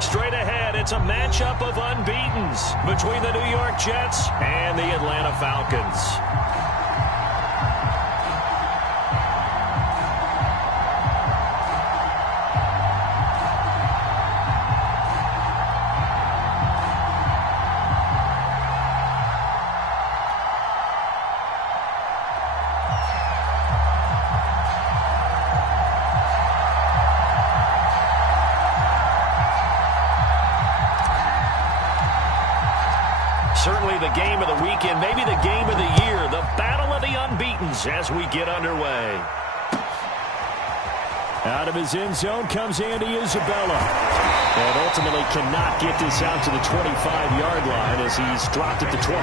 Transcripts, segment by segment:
Straight ahead, it's a matchup of unbeatens between the New York Jets and the Atlanta Falcons. Certainly the game of the weekend, maybe the game of the year, the battle of the unbeatens as we get underway. Out of his end zone comes Andy Isabella. And ultimately cannot get this out to the 25-yard line as he's dropped at the 23.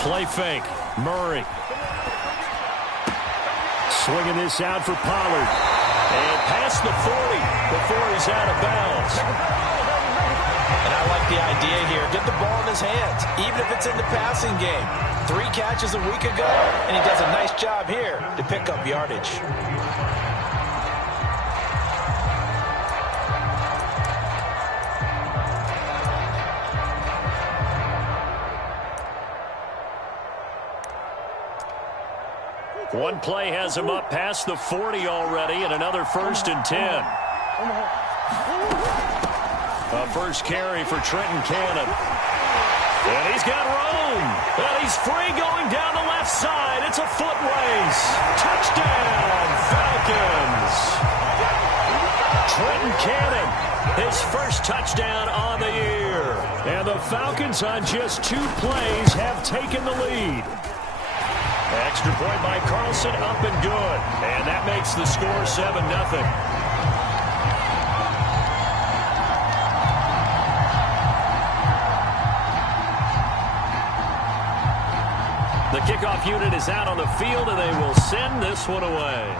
Play fake. Murray. Swinging this out for Pollard. And past the 40 before he's out of bounds. And I like the idea here. Get the ball in his hands, even if it's in the passing game. 3 catches a week ago, and he does a nice job here to pick up yardage. One play has him up past the 40 already, and another 1st and 10. A first carry for Trenton Cannon. And he's got room. And he's free going down the left side. It's a foot race. Touchdown, Falcons. Trenton Cannon, his first touchdown on the year. And the Falcons on just 2 plays have taken the lead. Extra point by Carlson, up and good. And that makes the score 7-0. The kickoff unit is out on the field, and they will send this one away.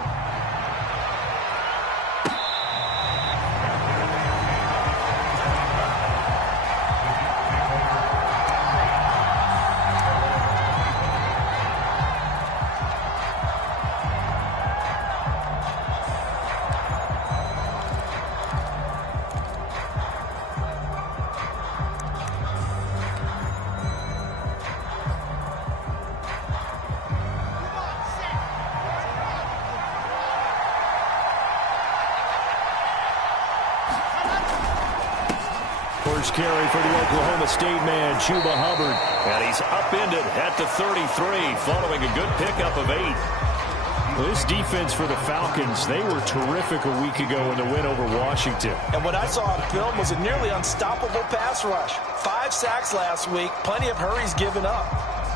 First carry for the Oklahoma State man, Chuba Hubbard. And he's upended at the 33 following a good pickup of 8. Well, this defense for the Falcons, they were terrific a week ago in the win over Washington. And what I saw on film was a nearly unstoppable pass rush. 5 sacks last week, plenty of hurries given up.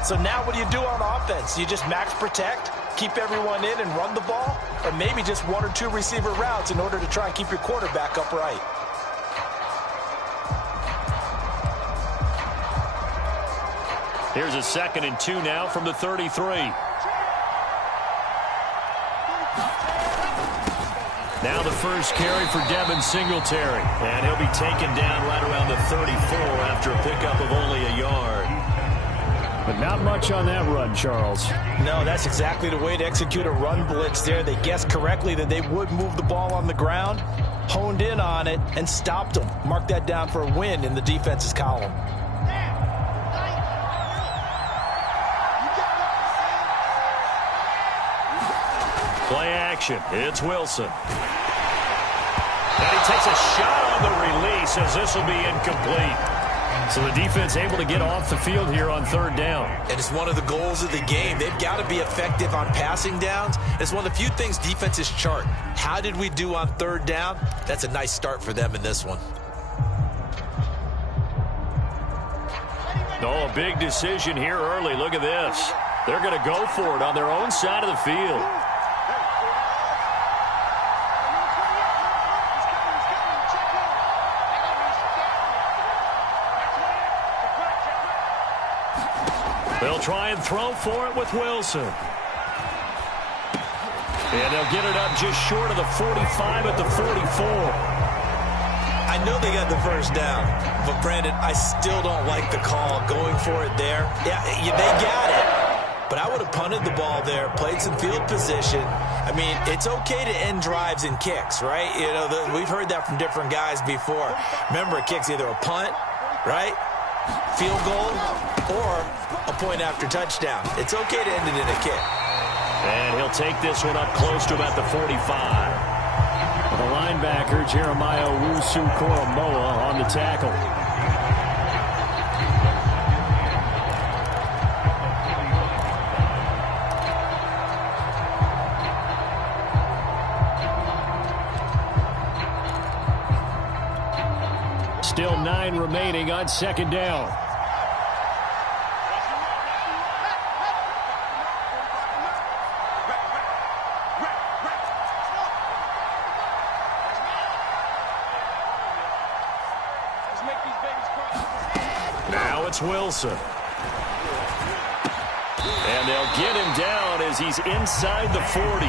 So now what do you do on offense? You just max protect, keep everyone in and run the ball? Or maybe just 1 or 2 receiver routes in order to try and keep your quarterback upright? Here's a 2nd and 2 now from the 33. Now the first carry for Devin Singletary. And he'll be taken down right around the 34 after a pickup of only a yard. But not much on that run, Charles. No, that's exactly the way to execute a run blitz there. They guessed correctly that they would move the ball on the ground, honed in on it, and stopped them. Mark that down for a win in the defense's column. Play action. It's Wilson. And he takes a shot on the release as this will be incomplete. So the defense able to get off the field here on 3rd down. And it's one of the goals of the game. They've got to be effective on passing downs. It's one of the few things defenses chart. How did we do on 3rd down? That's a nice start for them in this one. Oh, a big decision here early. Look at this. They're going to go for it on their own side of the field. They'll try and throw for it with Wilson. And they'll get it up just short of the 45 at the 44. I know they got the first down, but Brandon, I still don't like the call going for it there. Yeah, they got it, but I would have punted the ball there, played some field position. I mean, it's okay to end drives and kicks, right? You know, we've heard that from different guys before. Remember, a kick's either a punt, right, field goal, or a point after touchdown. It's okay to end it in a kick. And he'll take this one up close to about the 45. The linebacker, Jeremiah Owusu-Koramoah, on the tackle. Still 9 remaining on second down. Now it's Wilson. And they'll get him down as he's inside the 40.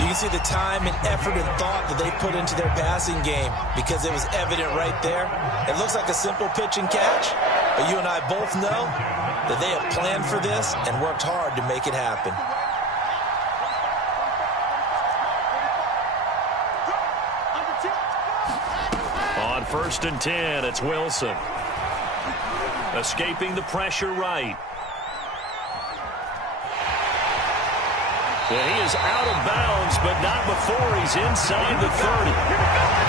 You can see the time and effort and thought that they put into their passing game because it was evident right there. It looks like a simple pitch and catch, but you and I both know that they have planned for this and worked hard to make it happen. On 1st and 10, it's Wilson. Escaping the pressure right. Well, he is out of bounds, but not before he's inside the 30.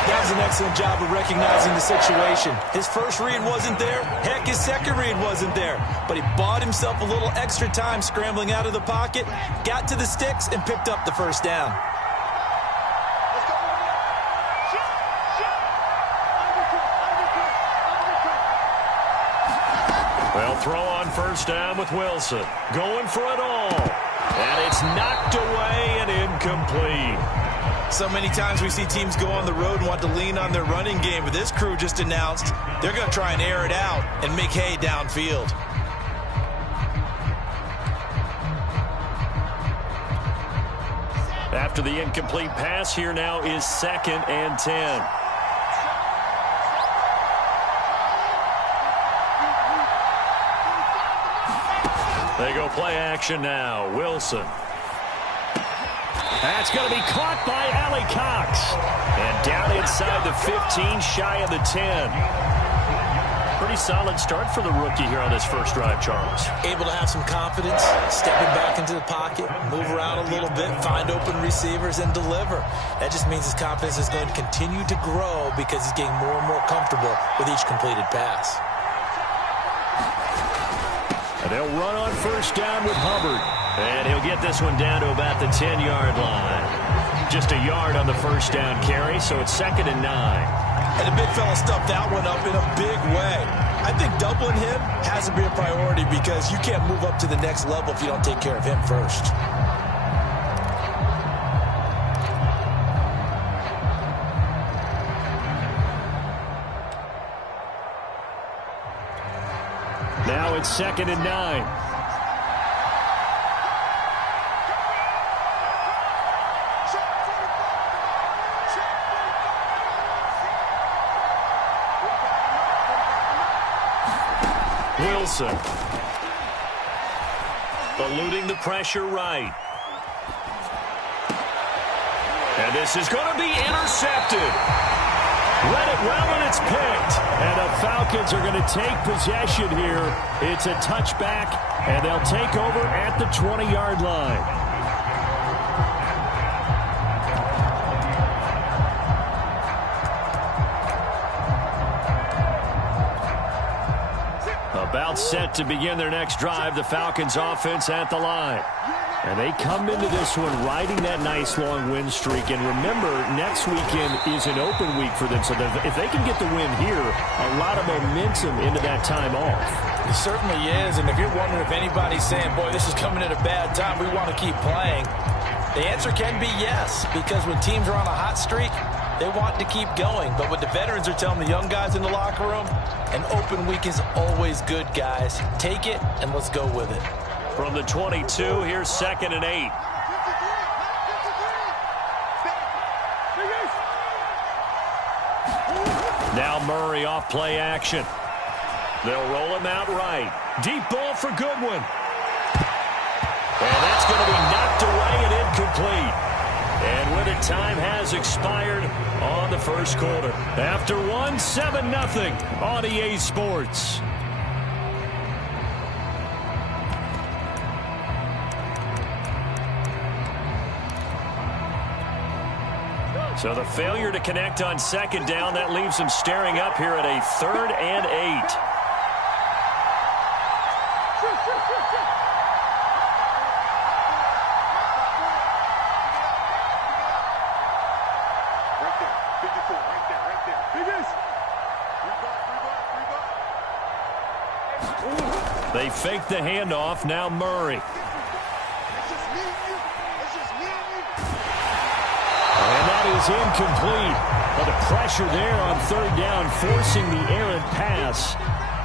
That was an excellent job of recognizing the situation. His first read wasn't there. Heck, his second read wasn't there. But he bought himself a little extra time scrambling out of the pocket, got to the sticks, and picked up the first down. They'll throw on 1st down with Wilson. Going for it all. And it's knocked away and incomplete. So many times we see teams go on the road and want to lean on their running game, but this crew just announced they're going to try and air it out and make hay downfield. After the incomplete pass, here now is 2nd and 10. They go play action now. Wilson. That's going to be caught by Allie Cox. And down inside the 15, shy of the 10. Pretty solid start for the rookie here on this first drive, Charles. Able to have some confidence, stepping back into the pocket, move around a little bit, find open receivers, and deliver. That just means his confidence is going to continue to grow because he's getting more and more comfortable with each completed pass. And they'll run on 1st down with Hubbard. And he'll get this one down to about the 10-yard line. Just a yard on the 1st down carry, so it's 2nd and 9. And the big fella stuffed that one up in a big way. I think doubling him has to be a priority because you can't move up to the next level if you don't take care of him first. Now it's 2nd and 9. Wilson. Eluding the pressure right. And this is going to be intercepted. Read it well, and it's picked. And the Falcons are going to take possession here. It's a touchback, and they'll take over at the 20-yard line. About set to begin their next drive, the Falcons offense at the line. And they come into this one riding that nice long win streak. And remember, next weekend is an open week for them. So if they can get the win here, a lot of momentum into that time off. It certainly is. And if you're wondering if anybody's saying, boy, this is coming at a bad time, we want to keep playing, the answer can be yes. Because when teams are on a hot streak, They want to keep going, but what the veterans are telling the young guys in the locker room, an open week is always good, guys. Take it, and let's go with it. From the 22, here's 2nd and 8. Now Murray off play action. They'll roll him out right. Deep ball for Goodwin. And that's going to be knocked away and incomplete. And with it, time has expired on the first quarter. After 7-0 on EA Sports. So the failure to connect on 2nd down, that leaves them staring up here at a 3rd and 8. They fake the handoff. Now Murray. And that is incomplete. But the pressure there on 3rd down, forcing the errant pass.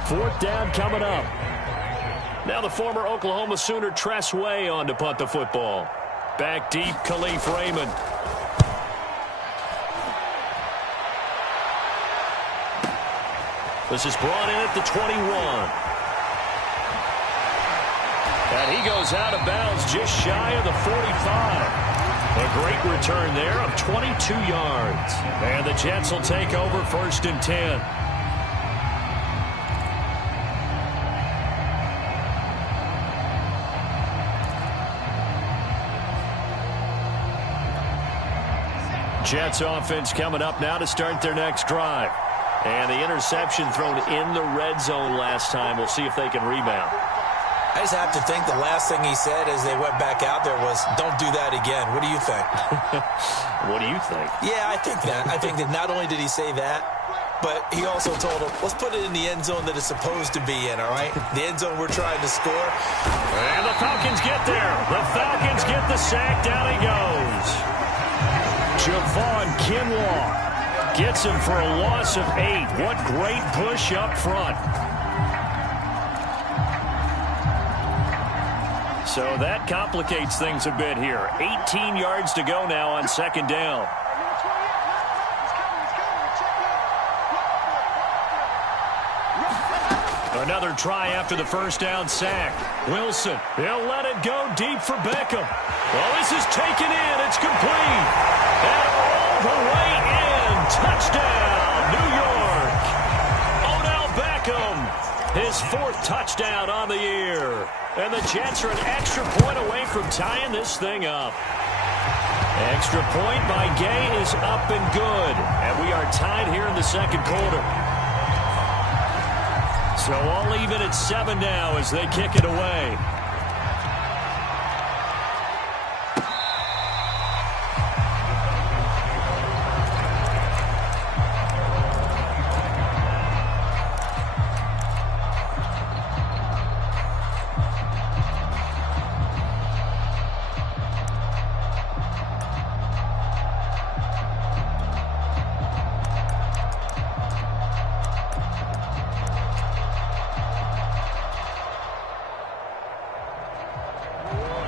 4th down coming up. Now the former Oklahoma Sooner Tress Way on to punt the football. Back deep, Khalif Raymond. This is brought in at the 21. And he goes out of bounds just shy of the 45. A great return there of 22 yards. And the Jets will take over 1st and 10. Jets offense coming up now to start their next drive. And the interception thrown in the red zone last time. We'll see if they can rebound. I just have to think the last thing he said as they went back out there was, don't do that again. What do you think? What do you think? Yeah, I think that. I think that not only did he say that, but he also told him, let's put it in the end zone that it's supposed to be in, all right? The end zone we're trying to score. And the Falcons get there. The Falcons get the sack. Down he goes. Javon Kinlaw gets him for a loss of 8. What great push up front. So that complicates things a bit here. 18 yards to go now on 2nd down. Another try after the 1st down sack. Wilson, he'll let it go deep for Beckham. Well, this is taken in. It's complete. And all the way in. Touchdown, New York. Odell Beckham, his 4th touchdown on the year. And the Jets are an extra point away from tying this thing up. Extra point by Gay is up and good. And we are tied here in the 2nd quarter. So all even at 7 now as they kick it away.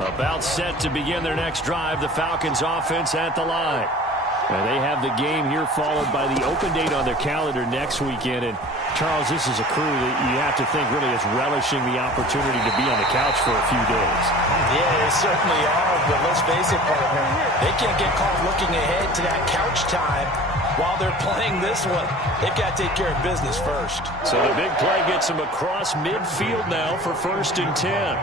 About set to begin their next drive. The Falcons offense at the line. And they have the game here followed by the open date on their calendar next weekend. And Charles, this is a crew that you have to think really is relishing the opportunity to be on the couch for a few days. Yeah, they certainly are. But let's face it, partner, they can't get caught looking ahead to that couch time while they're playing this one. They've got to take care of business first. So the big play gets them across midfield now for 1st and 10.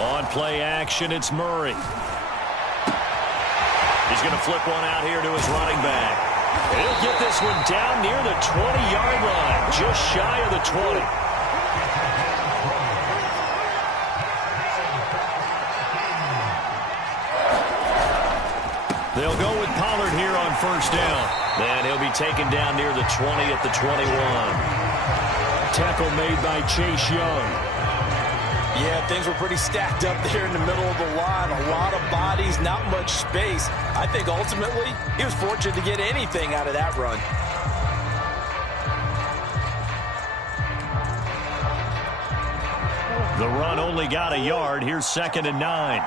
On play action, it's Murray. He's going to flip one out here to his running back. And he'll get this one down near the 20-yard line, just shy of the 20. They'll go with Pollard here on 1st down. And he'll be taken down near the 20 at the 21. Tackle made by Chase Young. Yeah, things were pretty stacked up there in the middle of the line. A lot of bodies, not much space. I think ultimately he was fortunate to get anything out of that run. The run only got a yard. Here's 2nd and 9.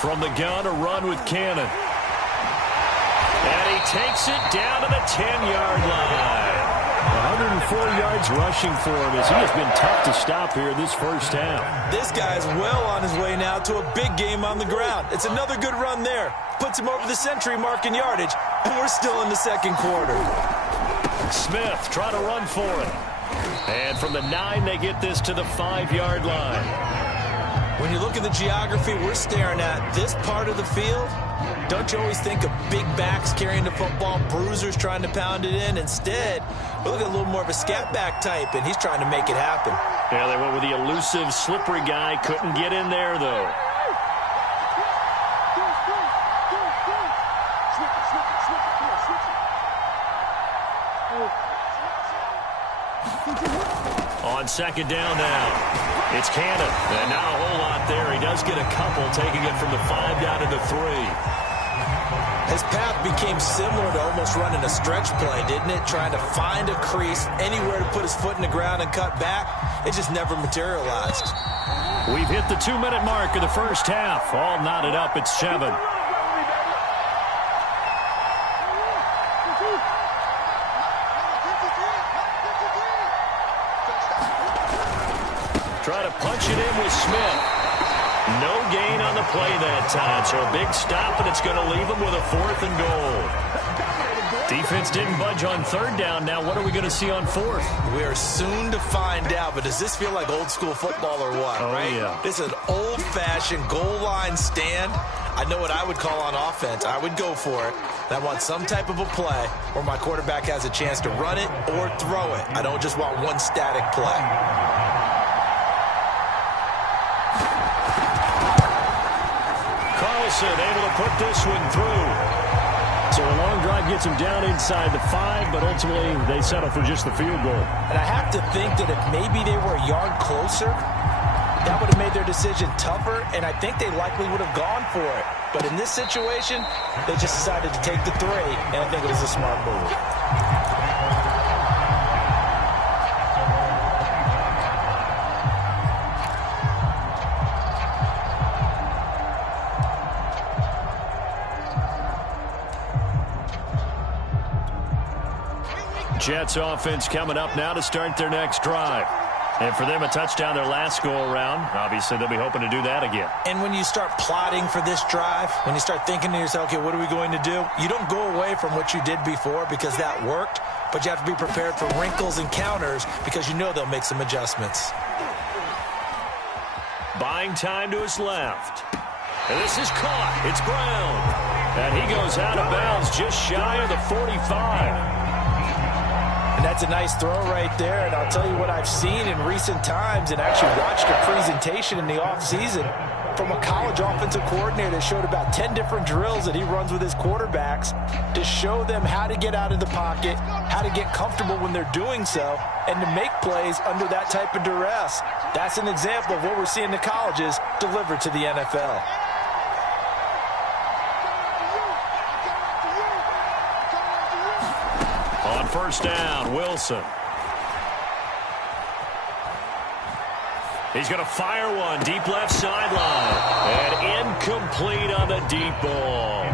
From the gun, a run with Cannon. And he takes it down to the 10-yard line. 104 yards rushing for him as he has been tough to stop here this first half. This guy's well on his way now to a big game on the ground. It's another good run there. Puts him over the century mark in yardage, and we're still in the second quarter. Smith trying to run for it. And from the 9, they get this to the 5-yard line. When you look at the geography we're staring at, this part of the field, don't you always think of big backs carrying the football, bruisers trying to pound it in? Instead, we look at a little more of a scat back type, and he's trying to make it happen. Yeah, they went with the elusive, slippery guy. Couldn't get in there, though. On 2nd down now. It's Cannon, and not a whole lot there. He does get a couple, taking it from the 5 down to the 3. His path became similar to almost running a stretch play, didn't it? Trying to find a crease, anywhere to put his foot in the ground and cut back. It just never materialized. We've hit the 2-minute mark of the first half. All knotted up at 7. Try to punch it in with Smith. No gain on the play that time, so a big stop, and it's going to leave him with a 4th and goal. Defense didn't budge on 3rd down. Now what are we going to see on 4th? We are soon to find out, but does this feel like old school football or what, right? Yeah. This is an old-fashioned goal line stand. I know what I would call on offense. I would go for it. And I want some type of a play where my quarterback has a chance to run it or throw it. I don't just want one static play. Able to put this one through. So a long drive gets him down inside the 5, but ultimately they settle for just the field goal. And I have to think that if maybe they were a yard closer, that would have made their decision tougher, and I think they likely would have gone for it. But in this situation, they just decided to take the 3, and I think it was a smart move. Jets offense coming up now to start their next drive. And for them, a touchdown their last go-around. Obviously, they'll be hoping to do that again. And when you start plotting for this drive, when you start thinking to yourself, okay, what are we going to do? You don't go away from what you did before because that worked, but you have to be prepared for wrinkles and counters because you know they'll make some adjustments. Buying time to his left. And this is caught. It's Brown. And he goes out of bounds just shy of the 45. And that's a nice throw right there. And I'll tell you what I've seen in recent times and actually watched a presentation in the offseason from a college offensive coordinator that showed about 10 different drills that he runs with his quarterbacks to show them how to get out of the pocket, how to get comfortable when they're doing so, and to make plays under that type of duress. That's an example of what we're seeing the colleges deliver to the NFL. On 1st down, Wilson. He's going to fire one deep left sideline. And incomplete on the deep ball.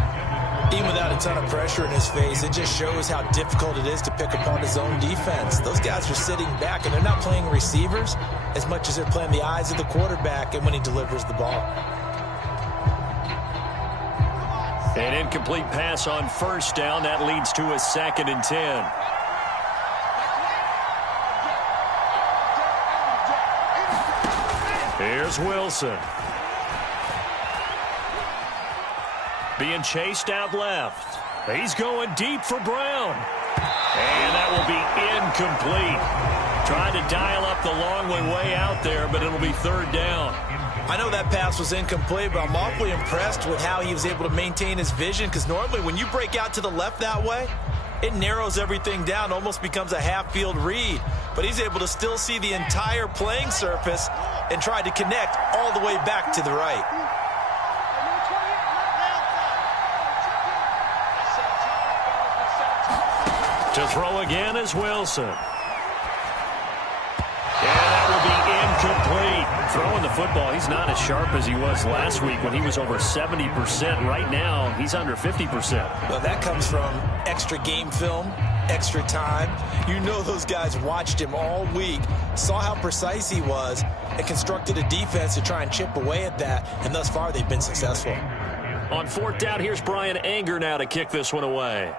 Even without a ton of pressure in his face, it just shows how difficult it is to pick apart his own defense. Those guys are sitting back, and they're not playing receivers as much as they're playing the eyes of the quarterback and when he delivers the ball. An incomplete pass on 1st down. That leads to a 2nd and 10. Here's Wilson. Being chased out left. He's going deep for Brown. And that will be incomplete. Trying to dial up the long way out there, but it'll be 3rd down. I know that pass was incomplete, but I'm awfully impressed with how he was able to maintain his vision, because normally when you break out to the left that way, it narrows everything down, almost becomes a half-field read. But he's able to still see the entire playing surface and try to connect all the way back to the right. To throw again is Wilson. And that will be incomplete. Throwing the football, he's not as sharp as he was last week when he was over 70%. Right now, he's under 50%. Well, that comes from extra game film, extra time. You know those guys watched him all week, saw how precise he was, and constructed a defense to try and chip away at that, and thus far they've been successful. On fourth down, here's Brian Anger now to kick this one away.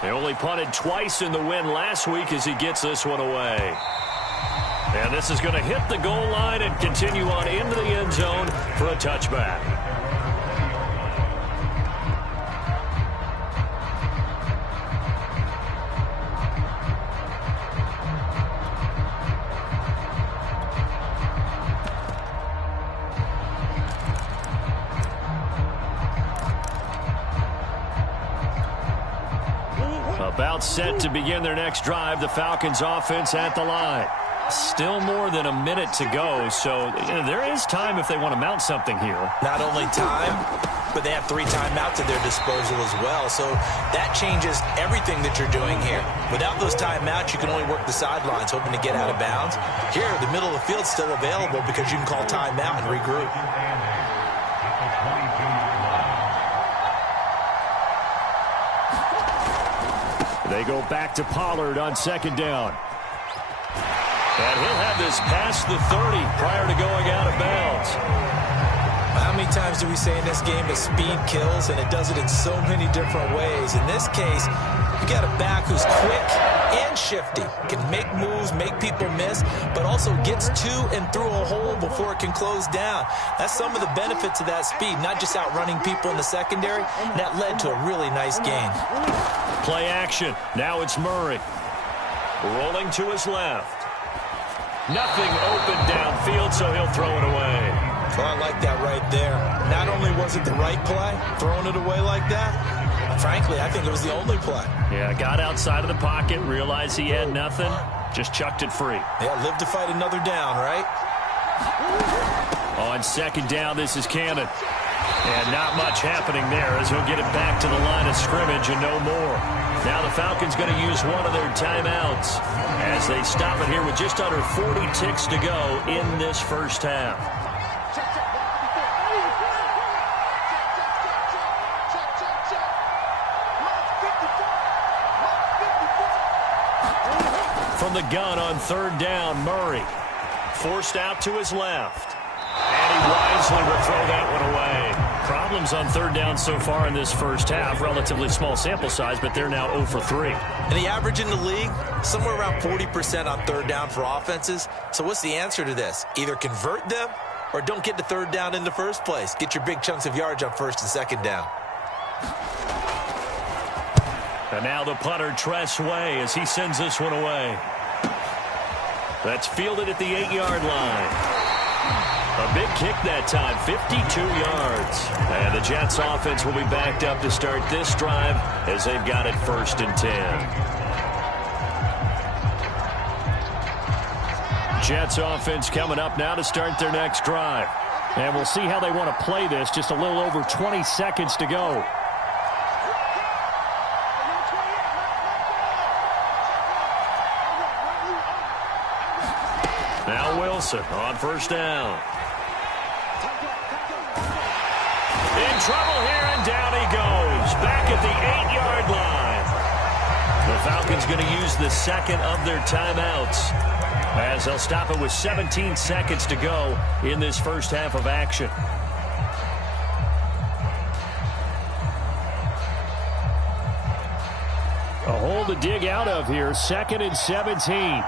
They only punted twice in the win last week as he gets this one away. And this is going to hit the goal line and continue on into the end zone for a touchback. About set to begin their next drive, the Falcons offense at the line. Still more than a minute to go, so there is time if they want to mount something here. Not only time, but they have 3 timeouts at their disposal as well, so that changes everything that you're doing here. Without those timeouts, you can only work the sidelines, hoping to get out of bounds. Here, the middle of the field's still available because you can call timeout and regroup. They go back to Pollard on second down. And he'll have this past the 30 prior to going out of bounds. How many times do we say in this game that speed kills, and it does it in so many different ways? In this case, you got a back who's quick and shifty, can make moves, make people miss, but also gets to and through a hole before it can close down. That's some of the benefits of that speed, not just outrunning people in the secondary. And that led to a really nice gain. Play action. Now it's Murray. Rolling to his left. Nothing open downfield, so he'll throw it away. Well, I like that right there. Not only was it the right play, throwing it away like that, frankly, I think it was the only play. Yeah, got outside of the pocket, realized he had nothing, just chucked it free. Yeah, live to fight another down, right? On second down, this is Cannon. And not much happening there as he'll get it back to the line of scrimmage and no more. Now the Falcons going to use one of their timeouts as they stop it here with just under 40 ticks to go in this first half. From the gun on third down, Murray. Forced out to his left. And he wisely will throw that one away. Problems on third down so far in this first half. Relatively small sample size, but they're now 0 for 3. And the average in the league, somewhere around 40% on third down for offenses. So what's the answer to this? Either convert them or don't get to third down in the first place. Get your big chunks of yards on first and second down. And now the punter, Tress Way, as he sends this one away. That's fielded at the 8-yard line. A big kick that time, 52 yards. And the Jets offense will be backed up to start this drive as they've got it 1st and 10. Jets offense coming up now to start their next drive. And we'll see how they want to play this. Just a little over 20 seconds to go. Now Wilson on first down. In trouble here, and down he goes. Back at the 8-yard line. The Falcons going to use the second of their timeouts as they'll stop it with 17 seconds to go in this first half of action. A hole to dig out of here, 2nd and 17.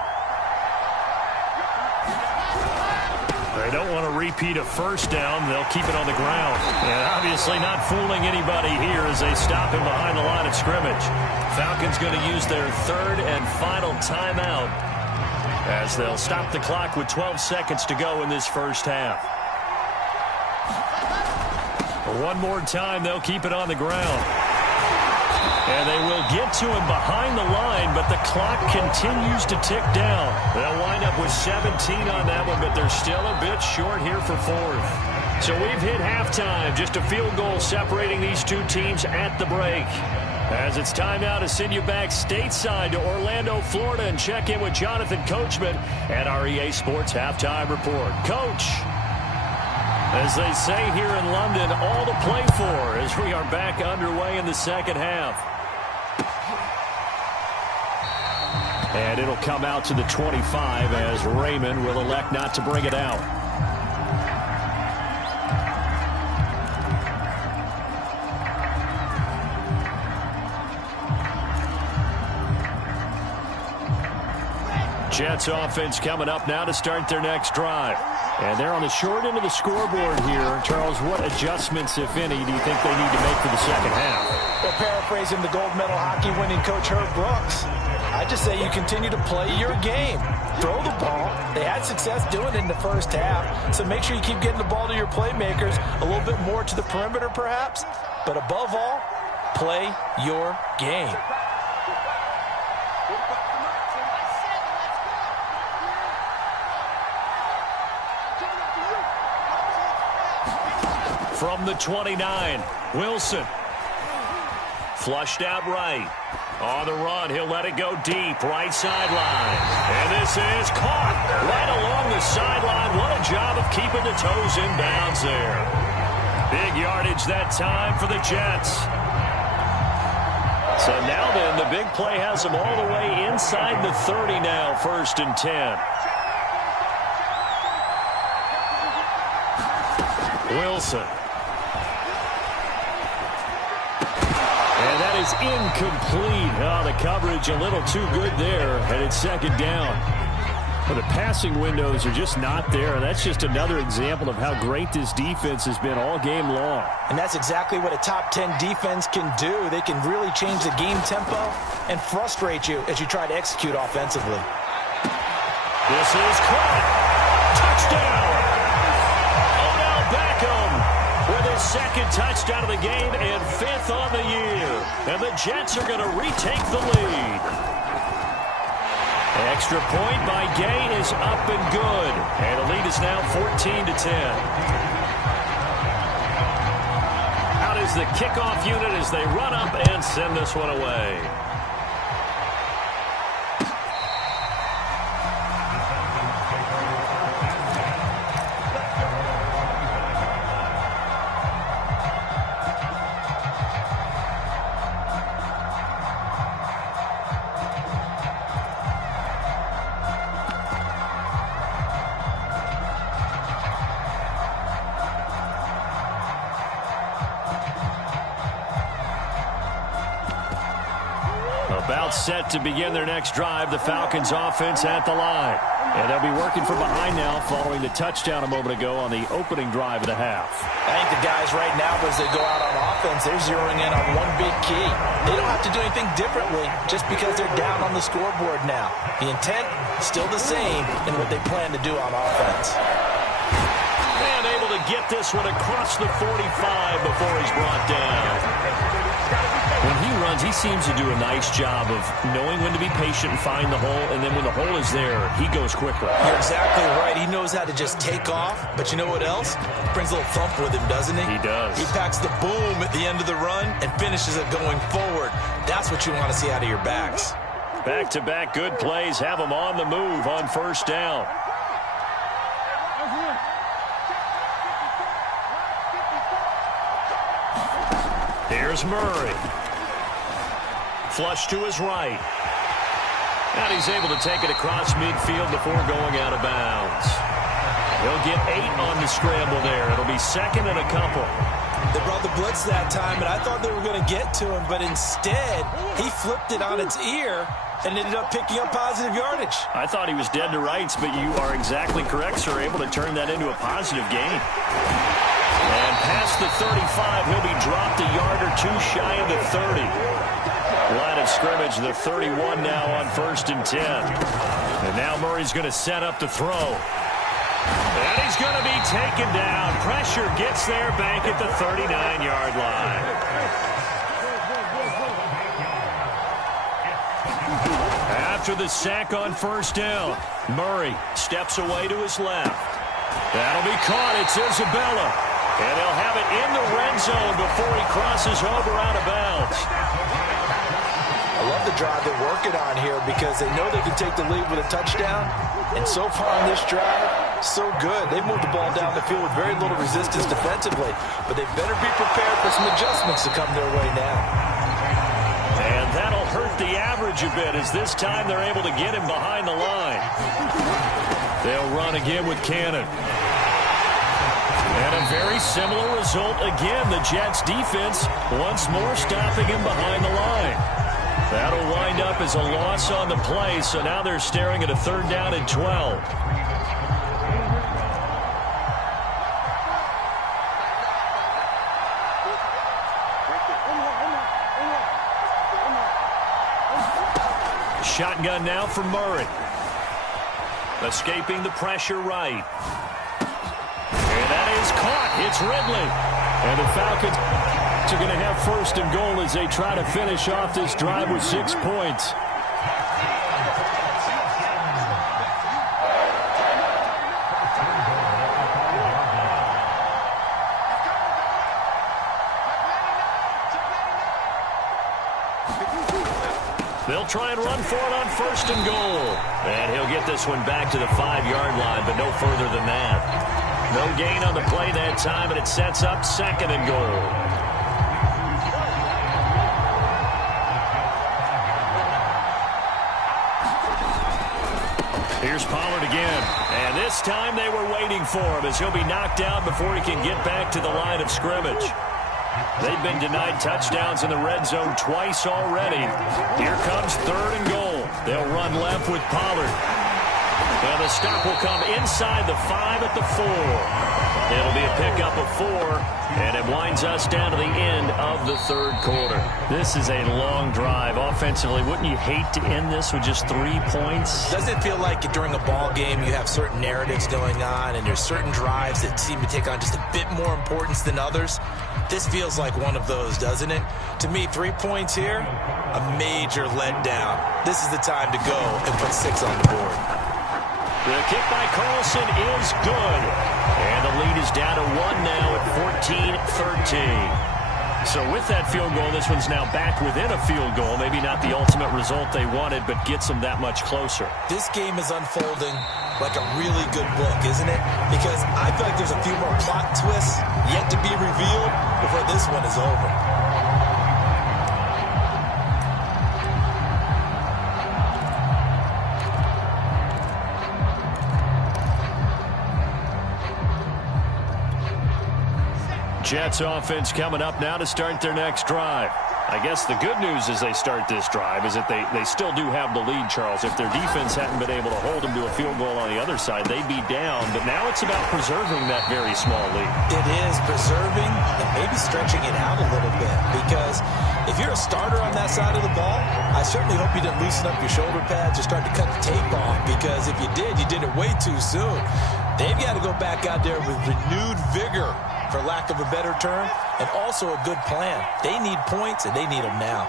They They don't want to repeat a first down. They'll keep it on the ground. And obviously not fooling anybody here as they stop him behind the line of scrimmage. Falcons going to use their third and final timeout as they'll stop the clock with 12 seconds to go in this first half. One more time, they'll keep it on the ground. And they will get to him behind the line, but the clock continues to tick down. They'll wind up with 17 on that one, but they're still a bit short here for fourth. So we've hit halftime, just a field goal separating these two teams at the break. As it's time now to send you back stateside to Orlando, Florida, and check in with Jonathan Coachman at our EA Sports Halftime Report. Coach, as they say here in London, all to play for as we are back underway in the second half. And it'll come out to the 25 as Raymond will elect not to bring it out. Jets offense coming up now to start their next drive. And they're on the short end of the scoreboard here. Charles, what adjustments, if any, do you think they need to make for the second half? Well, paraphrasing the gold medal hockey winning coach Herb Brooks, I just say you continue to play your game. Throw the ball. They had success doing it in the first half, so make sure you keep getting the ball to your playmakers, a little bit more to the perimeter perhaps, but above all, play your game. From the 29, Wilson. Flushed out right. On the run, he'll let it go deep, right sideline. And this is caught right along the sideline. What a job of keeping the toes in bounds there. Big yardage that time for the Jets. So now then, the big play has them all the way inside the 30 now, 1st and 10. Wilson. And that is incomplete. Oh, the coverage a little too good there, and it's second down. Well, the passing windows are just not there. That's just another example of how great this defense has been all game long. And that's exactly what a top 10 defense can do. They can really change the game tempo and frustrate you as you try to execute offensively. This is caught. Touchdown. Odell Beckham with his second touchdown of the game and 5th on the year. And the Jets are going to retake the lead. Extra point by Gay is up and good. And the lead is now 14-10. Out is the kickoff unit as they run up and send this one away. About set to begin their next drive, the Falcons offense at the line. And they'll be working from behind now following the touchdown a moment ago on the opening drive of the half. I think the guys right now, as they go out on offense, they're zeroing in on one big key. They don't have to do anything differently just because they're down on the scoreboard now. The intent still the same in what they plan to do on offense. And able to get this one across the 45 before he's brought down. When he runs, he seems to do a nice job of knowing when to be patient and find the hole, and then when the hole is there, he goes quicker. You're exactly right. He knows how to just take off, but you know what else? Brings a little thump with him, doesn't he? He does. He packs the boom at the end of the run and finishes it going forward. That's what you want to see out of your backs. Back-to-back good plays have them on the move on first down. Here's Murray. Flush to his right. And he's able to take it across midfield before going out of bounds. He'll get 8 on the scramble there. It'll be second and a couple. They brought the blitz that time, and I thought they were going to get to him, but instead, he flipped it on its ear and ended up picking up positive yardage. I thought he was dead to rights, but you are exactly correct, sir, able to turn that into a positive gain. And past the 35, he'll be dropped a yard or two shy of the 30. Line of scrimmage, the 31 now on 1st and 10. And now Murray's going to set up to throw. And he's going to be taken down. Pressure gets there back at the 39-yard line. After the sack on 1st down, Murray steps away to his left. That'll be caught. It's Isabella. And they'll have it in the red zone before he crosses over out of bounds. I love the drive they're working on here because they know they can take the lead with a touchdown. And so far on this drive, so good. They've moved the ball down the field with very little resistance defensively. But they better be prepared for some adjustments to come their way now. And that'll hurt the average a bit as this time they're able to get him behind the line. They'll run again with Cannon. And a very similar result again. The Jets defense once more stopping him behind the line. That'll wind up as a loss on the play, so now they're staring at a 3rd down and 12. Shotgun now for Murray. Escaping the pressure right. And that is caught. It's Ridley. And the Falcons are going to have 1st and goal as they try to finish off this drive with 6 points. They'll try and run for it on 1st and goal. And he'll get this one back to the 5-yard line, but no further than that. No gain on the play that time, and it sets up 2nd and goal. Here's Pollard again. And this time they were waiting for him as he'll be knocked out before he can get back to the line of scrimmage. They've been denied touchdowns in the red zone twice already. Here comes 3rd and goal. They'll run left with Pollard. And the stop will come inside the 5 at the 4. It'll be a pickup of 4, and it winds us down to the end of the 3rd quarter. This is a long drive offensively. Wouldn't you hate to end this with just 3 points? Doesn't it feel like during a ball game you have certain narratives going on and there's certain drives that seem to take on just a bit more importance than others? This feels like one of those, doesn't it? To me, 3 points here, a major letdown. This is the time to go and put 6 on the board. The kick by Carlson is good. And the lead is down to 1 now at 14-13. So with that field goal, this one's now back within a field goal. Maybe not the ultimate result they wanted, but gets them that much closer. This game is unfolding like a really good book, isn't it? Because I feel like there's a few more plot twists yet to be revealed before this one is over. Jets offense coming up now to start their next drive. I guess the good news as they start this drive is that they still do have the lead, Charles. If their defense hadn't been able to hold them to a field goal on the other side, they'd be down. But now it's about preserving that very small lead. It is preserving and maybe stretching it out a little bit. Because if you're a starter on that side of the ball, I certainly hope you didn't loosen up your shoulder pads or start to cut the tape off. Because if you did it way too soon. They've got to go back out there with renewed vigor, for lack of a better term, and also a good plan. They need points, and they need them now.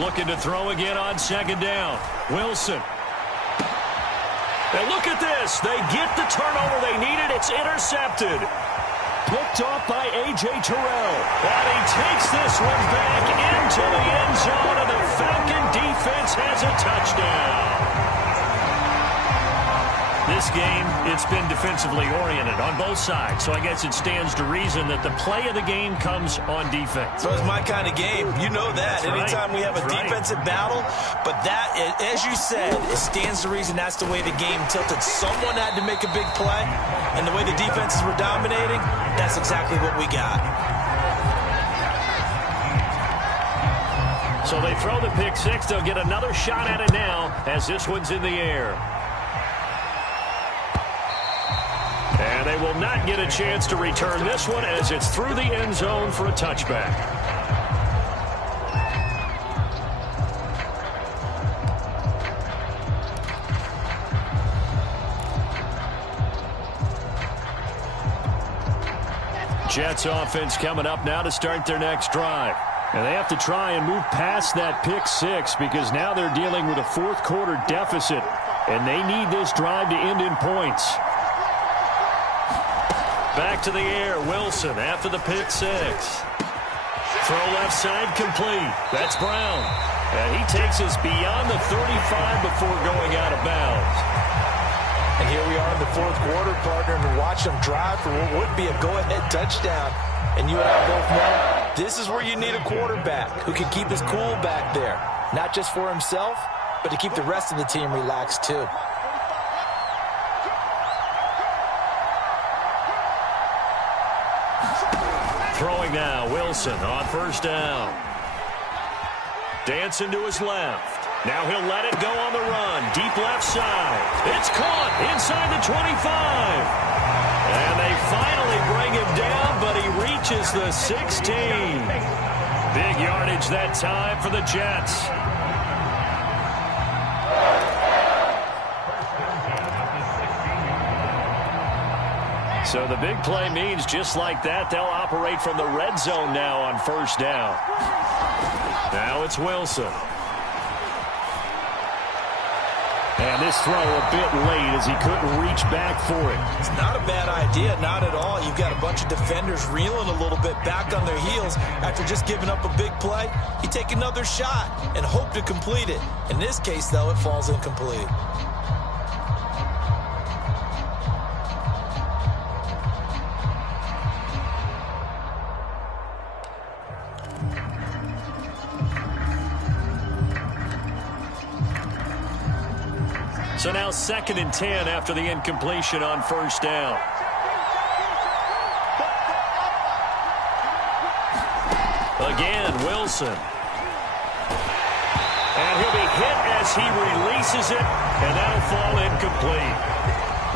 Looking to throw again on 2nd down. Wilson. And look at this. They get the turnover they needed. It's intercepted. Picked off by A.J. Terrell. And he takes this one back into the end zone, and the Falcon defense has a touchdown. This game, it's been defensively oriented on both sides, so I guess it stands to reason that the play of the game comes on defense. So it's my kind of game. You know that. That's Anytime right. we have a defensive battle, but that, as you said, it stands to reason that's the way the game tilted. Someone had to make a big play, and the way the defenses were dominating, that's exactly what we got. So they throw the pick six. They'll get another shot at it now as this one's in the air. And they will not get a chance to return this one as it's through the end zone for a touchback. Jets offense coming up now to start their next drive. And they have to try and move past that pick six because now they're dealing with a fourth quarter deficit. And they need this drive to end in points. Back to the air, Wilson after the pick six. Throw left side complete. That's Brown. And he takes us beyond the 35 before going out of bounds. And here we are in the fourth quarter, partner, and watch them drive for what would be a go-ahead touchdown. And you and I both know this is where you need a quarterback who can keep his cool back there. Not just for himself, but to keep the rest of the team relaxed too. Throwing now, Wilson on first down. Dancing to his left. Now he'll let it go on the run. Deep left side. It's caught inside the 25. And they finally bring him down, but he reaches the 16. Big yardage that time for the Jets. So the big play means just like that, they'll operate from the red zone now on first down. Now it's Wilson. And this throw a bit late as he couldn't reach back for it. It's not a bad idea, not at all. You've got a bunch of defenders reeling a little bit back on their heels after just giving up a big play. You take another shot and hope to complete it. In this case, though, it falls incomplete. So now 2nd and 10 after the incompletion on first down. Again, Wilson. And he'll be hit as he releases it, and that'll fall incomplete.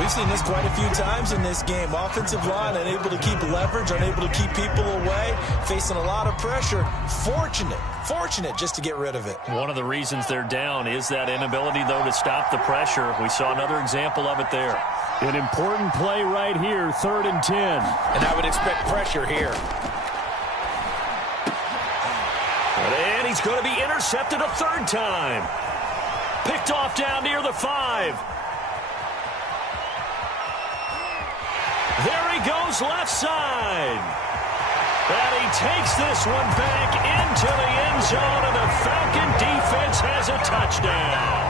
We've seen this quite a few times in this game. Offensive line unable to keep leverage, unable to keep people away, facing a lot of pressure. Fortunate just to get rid of it. One of the reasons they're down is that inability, though, to stop the pressure. We saw another example of it there. An important play right here, 3rd and 10. And I would expect pressure here. And he's going to be intercepted a 3rd time. Picked off down near the 5. There he goes left side. And he takes this one back into the end zone, and the Falcon defense has a touchdown.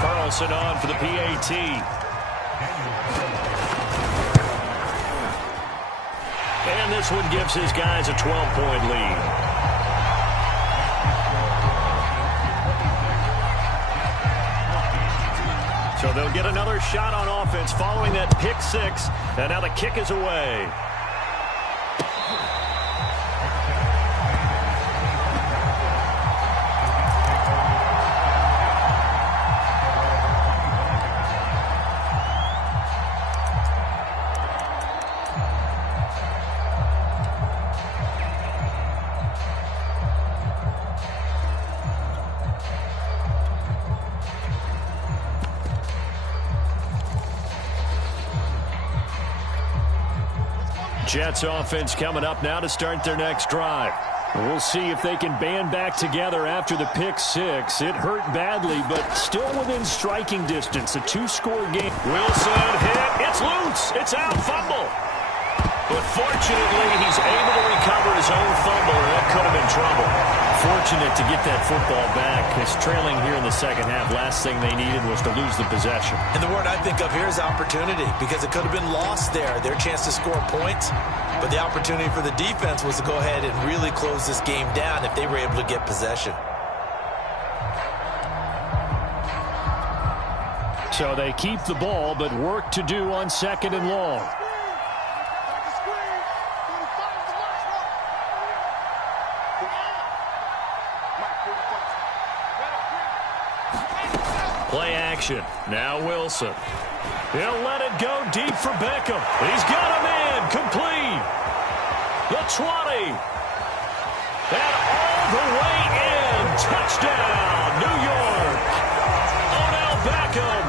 Carlson on for the PAT. And this one gives his guys a 12-point lead. So they'll get another shot on offense following that pick six. And now the kick is away. Jets offense coming up now to start their next drive. We'll see if they can band back together after the pick six. It hurt badly, but still within striking distance. A 2-score game. Wilson hit. It's loose. It's out. Fumble. But fortunately, he's able to recover his own fumble, and that could have been trouble. Fortunate to get that football back. It's trailing here in the second half. Last thing they needed was to lose the possession. And the word I think of here is opportunity, because it could have been lost there, their chance to score points. But the opportunity for the defense was to go ahead and really close this game down if they were able to get possession. So they keep the ball, but work to do on 2nd and long. Play action. Now Wilson. He'll let it go deep for Beckham. He's got him in. Complete. The 20. And all the way in. Touchdown, New York. Odell Beckham,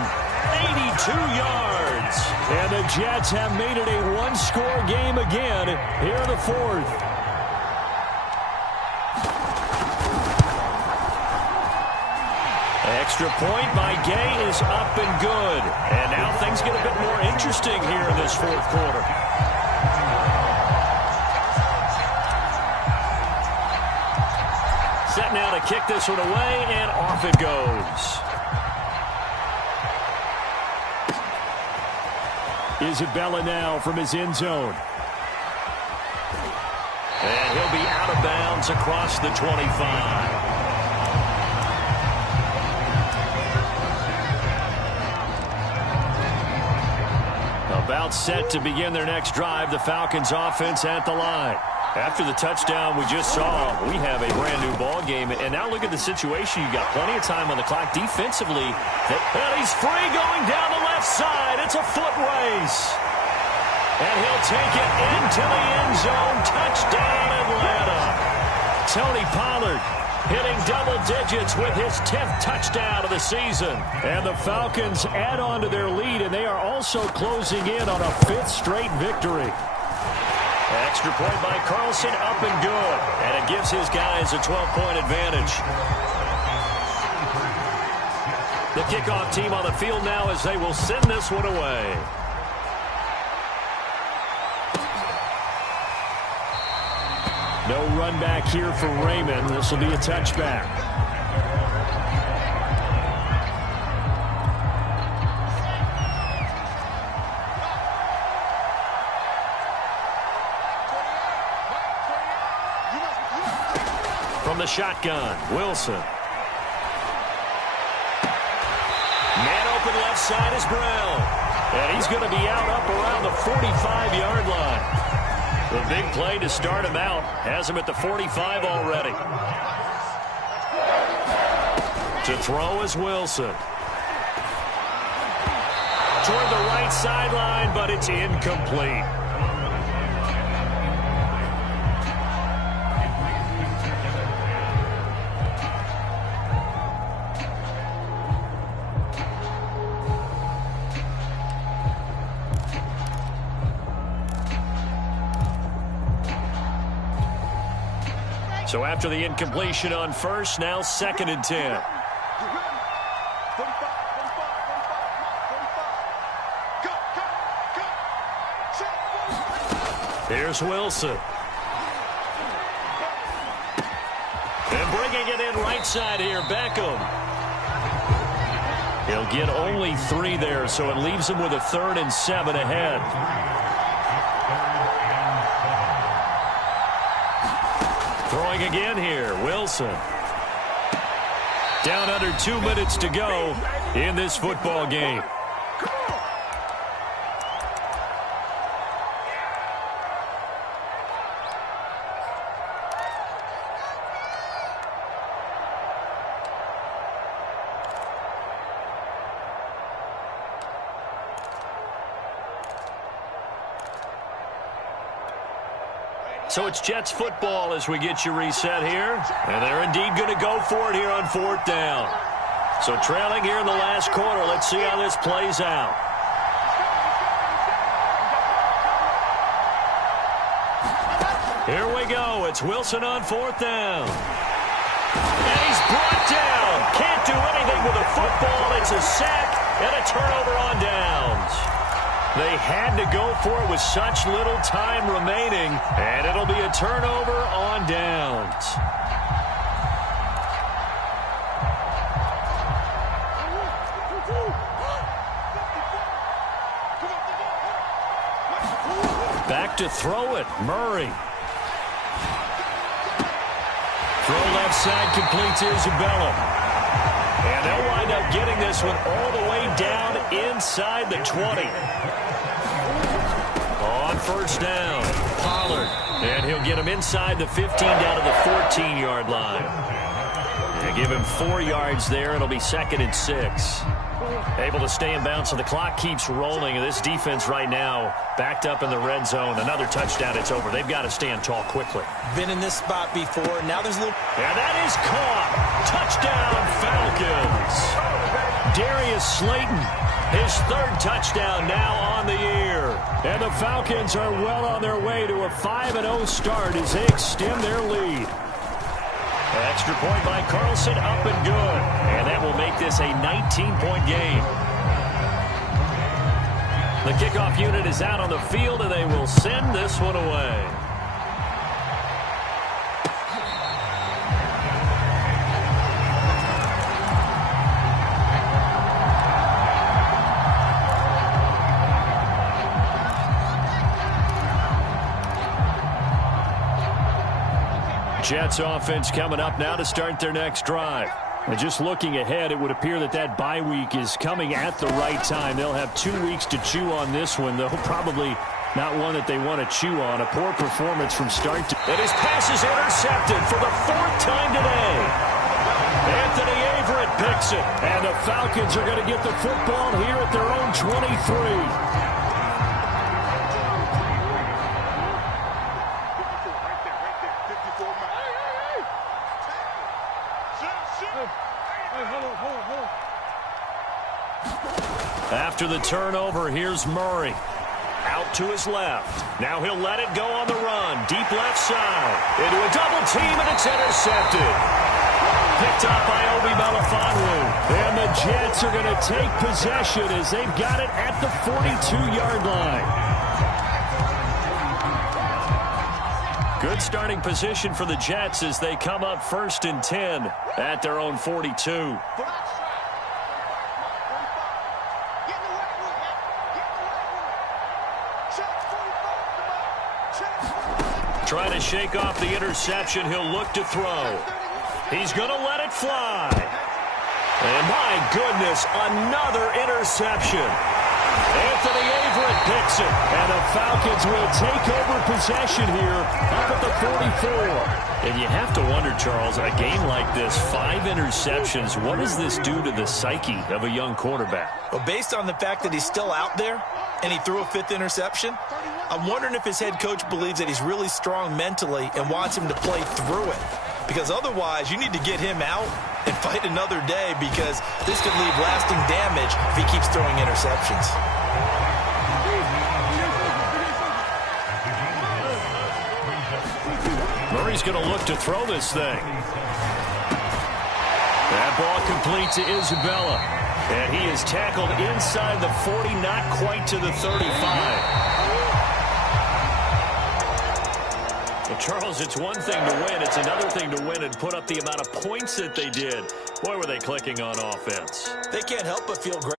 82 yards. And the Jets have made it a one-score game again here in the 4th. Extra point by Gay is up and good. And now things get a bit more interesting here in this 4th quarter. Set now to kick this one away, and off it goes. Isabella now from his end zone. And he'll be out of bounds across the 25. About set to begin their next drive, the Falcons offense at the line. After the touchdown we just saw, we have a brand new ball game. And now look at the situation. You've got plenty of time on the clock defensively. And he's free going down the left side. It's a foot race. And he'll take it into the end zone. Touchdown, Atlanta. Tony Pollard hitting double digits with his 10th touchdown of the season. And the Falcons add on to their lead, and they are also closing in on a 5th straight victory. Extra point by Carlson, up and good. And it gives his guys a 12-point advantage. The kickoff team on the field now as they will send this one away. No run back here for Raymond. This will be a touchback. From the shotgun, Wilson. Man open left side is Brown. And he's going to be out up around the 45-yard line. The big play to start him out has him at the 45 already. To throw is Wilson. Toward the right sideline, but it's incomplete. So after the incompletion on first, now 2nd and 10. Here's Wilson. And bringing it in right side here, Beckham. He'll get only 3 there, so it leaves him with a 3rd and 7 ahead. Throwing again here, Wilson. Down under 2 minutes to go in this football game. So it's Jets football as we get you reset here. And they're indeed going to go for it here on 4th down. So trailing here in the last quarter. Let's see how this plays out. Here we go. It's Wilson on 4th down. And he's brought down. Can't do anything with a football. It's a sack and a turnover on downs. They had to go for it with such little time remaining, and it'll be a turnover on downs. to throw it. Murray. Throw left side, completes Isabella. And they'll wind up getting this one all the way down inside the 20. On first down, Pollard. And he'll get him inside the 15 down to the 14-yard line. And give him 4 yards there. It'll be 2nd and 6. Able to stay in bounds, so the clock keeps rolling. And this defense right now backed up in the red zone. Another touchdown, it's over. They've got to stand tall quickly. Been in this spot before. Now there's a little... And that is caught. Touchdown, Falcons. Darius Slayton, his 3rd touchdown now on the year. And the Falcons are well on their way to a 5-0 start as they extend their lead. Extra point by Carlson, up and good. And that will make this a 19-point game. The kickoff unit is out on the field, and they will send this one away. Jets offense coming up now to start their next drive. And just looking ahead, it would appear that bye week is coming at the right time. They'll have 2 weeks to chew on this one, though probably not one that they want to chew on. A poor performance from start to... And his pass is intercepted for the 4th time today. Anthony Averett picks it. And the Falcons are going to get the football here at their own 23. After the turnover, here's Murray. Out to his left. Now he'll let it go on the run. Deep left side. Into a double team, and it's intercepted. Picked up by Obi Melifonwu. And the Jets are going to take possession as they've got it at the 42-yard line. Good starting position for the Jets as they come up 1st and 10 at their own 42. Trying to shake off the interception. He'll look to throw. He's going to let it fly. And my goodness, another interception. Anthony Averett picks it. And the Falcons will take over possession here up at the 44. And you have to wonder, Charles, a game like this, 5 interceptions, what does this do to the psyche of a young quarterback? Well, based on the fact that he's still out there and he threw a 5th interception, I'm wondering if his head coach believes that he's really strong mentally and wants him to play through it. Because otherwise, you need to get him out and fight another day, because this could leave lasting damage if he keeps throwing interceptions. Murray's going to look to throw this thing. That ball complete to Isabella. And he is tackled inside the 40, not quite to the 35. Well, Charles, it's one thing to win. It's another thing to win and put up the amount of points that they did. Boy, were they clicking on offense. They can't help but feel great.